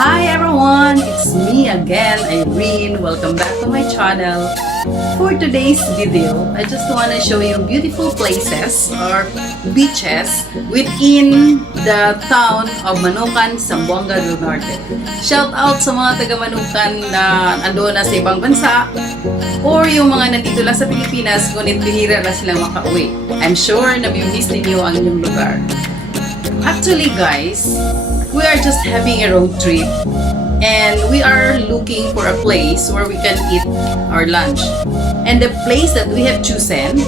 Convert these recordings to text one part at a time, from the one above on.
Hi everyone! It's me again, Irene. Welcome back to my channel. For today's video, I just want to show you beautiful places or beaches within the town of Manukan, Zamboanga del Norte. Shout out sa mga taga Manukan na ando na sa ibang bansa or yung mga nandito lang sa Pilipinas ngunit bihira na silang makauwi. I'm sure na bimiss ninyo ang inyong lugar. Actually guys, we are just having a road trip and we are looking for a place where we can eat our lunch. And the place that we have chosen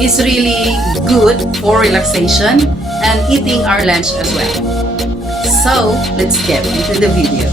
is really good for relaxation and eating our lunch as well. So, let's get into the video.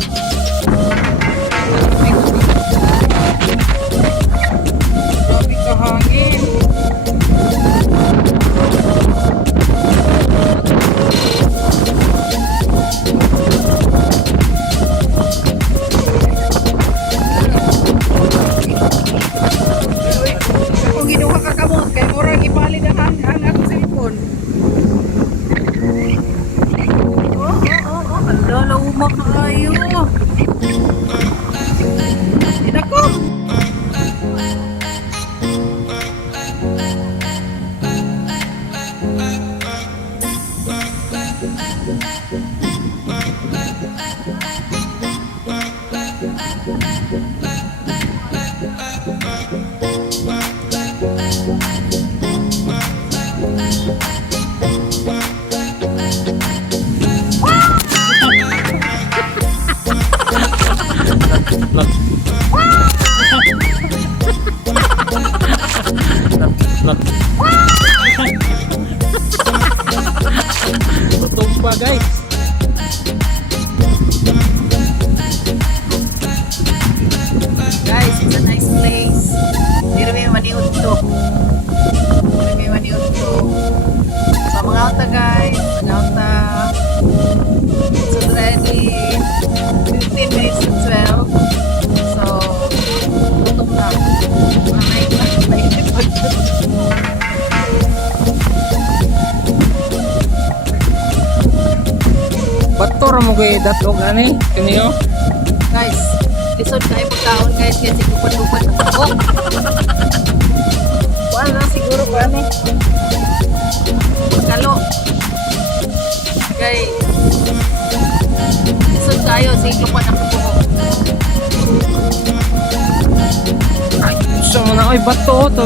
Tumpa guys. Guys, it's a nice place. Dito may maniud to. So mga alta guys, mga alta. It's already 15 minutes to 12. So, tutok na. Bato ra mo kay datlog ani kaniyo. Guys, lisod tayo pagkaon guys kasi kupad-kupad na ako. Wala siguro ba ni? Pagkalo. Guys, lisod tayo sa kupad na ako. Ay, sa mo na ay bato to.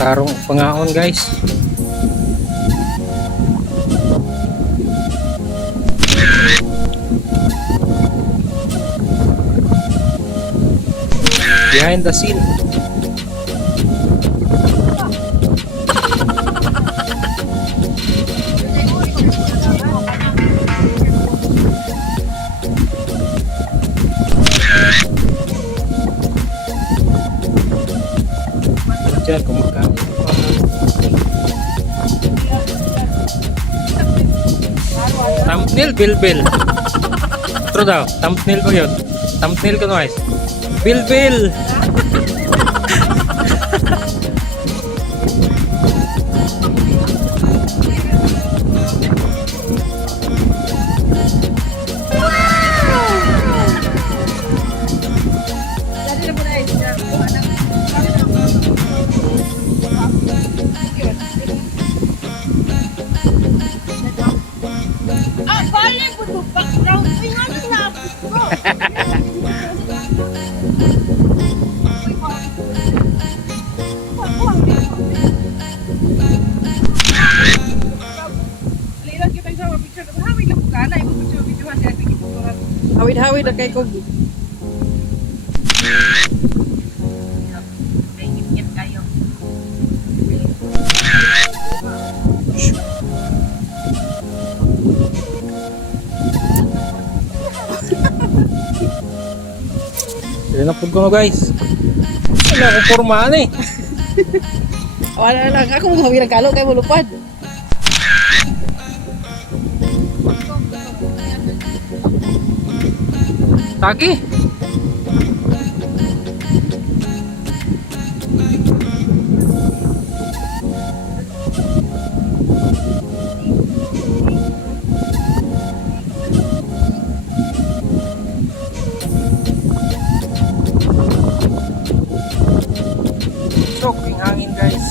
Karong pangaon guys. Behind the scene. Diyan, kumakain. Thumbnail, Bilbil. True daw, thumbnail ko yun. Thumbnail ko guys. Bilbil! Hawid-hawid na kay ko. Pinapod ko na guys. Wala akong formaan eh. Wala lang. Ako mga hawid ng kalo kay mulupad. Taki. So, yung hangin guys.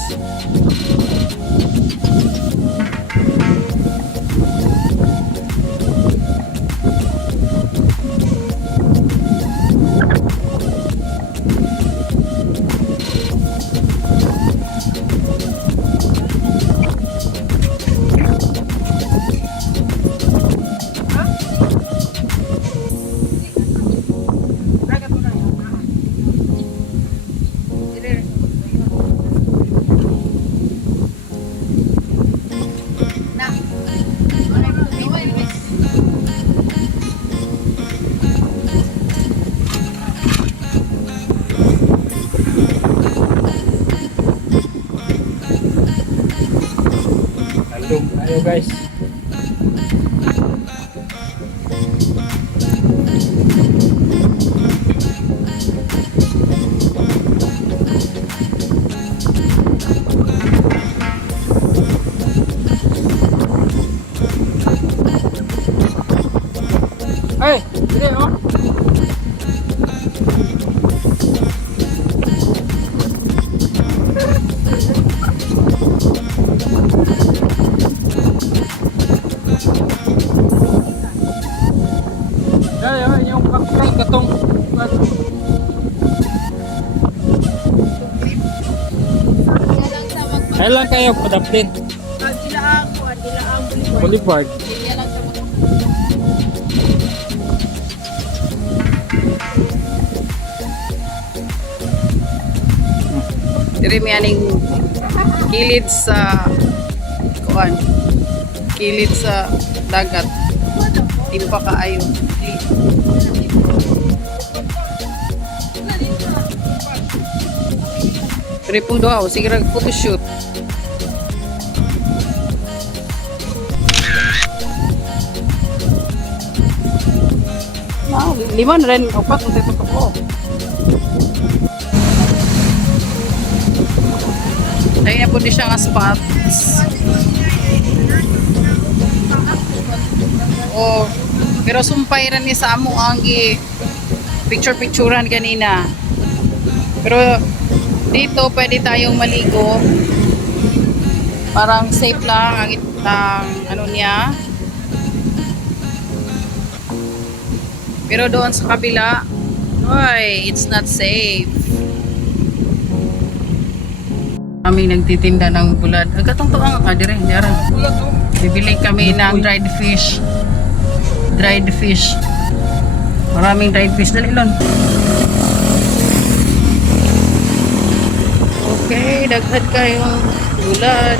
Ayo guys. Hey, ini oh. Yung katong ay lang kayo padaplin boulevard. Diri mi aning kilid sa kuan. Kilid sa dagat. Timpa kaayo. Triple daw, sige rag photoshoot. Ah, lima na rin, upat ang tito ko. Ay, po di siya nga spots. Oh, pero sumpay rin ni sa amo ang picture-picturean kanina. Pero dito pwede tayong maligo. Parang safe lang ang ano niya. Pero doon sa kabila, oy, it's not safe. Kami nagtitinda ng bulad. Agatong to ang dire. Bibili kami ng dried fish. Dried fish. Maraming dried fish. Dali lon. Okay, daghan kayong bulad.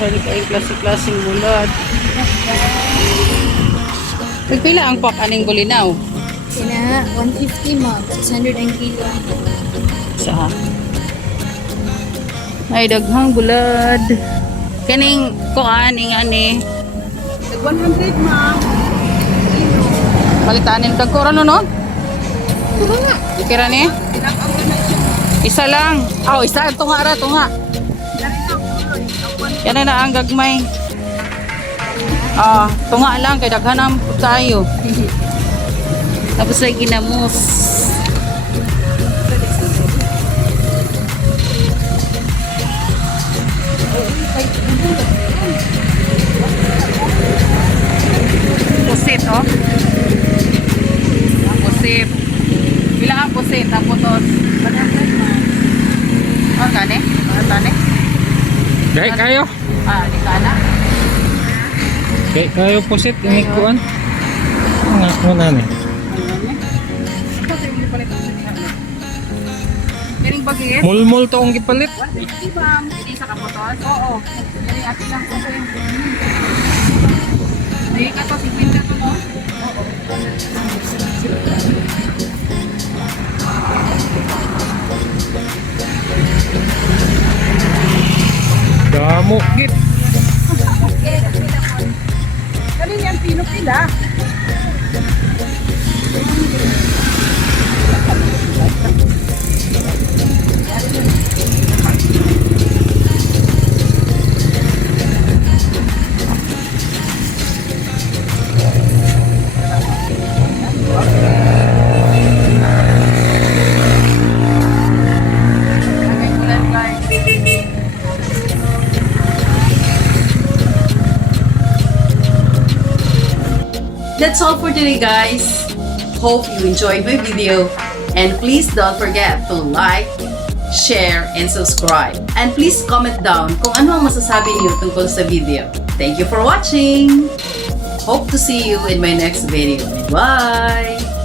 Daghan kayong klase-klaseng bulad. Nagpila ang pak aning bulinaw? Sina 150 mo, 600 ang kilo. Sa ay daghang bulad. Kaning kuan ing ani. 100 ma'am. Malitanin kag ko ano no? Tunga. Kira ni? Isa lang. Oh, isa tunga ra tunga. Yan na ang gagmay. Ah, tunga lang kay daghanam tayo. Tapos ay ginamos. Pusit, oh. Pusit. Bilang ang pusit, ang putos. Oh, kane? Kane? Dahil kayo. Ah, di ka na. Dahil kayo pusit. Ini kuan. Nga muna ni. Kiring bagit? Mulmul to ang gipalit. 150 ma'am. Hindi sa kaputos? Oo. Hindi ati lang po ko yung... Hindi ka to, 50 to mo? Oo. Damo git. Kanina yung pinupila. That's all for today, guys. Hope you enjoyed my video, and please don't forget to like, share, and subscribe. And please comment down kung ano ang masasabi niyo tungkol sa video. Thank you for watching! Hope to see you in my next video. Bye!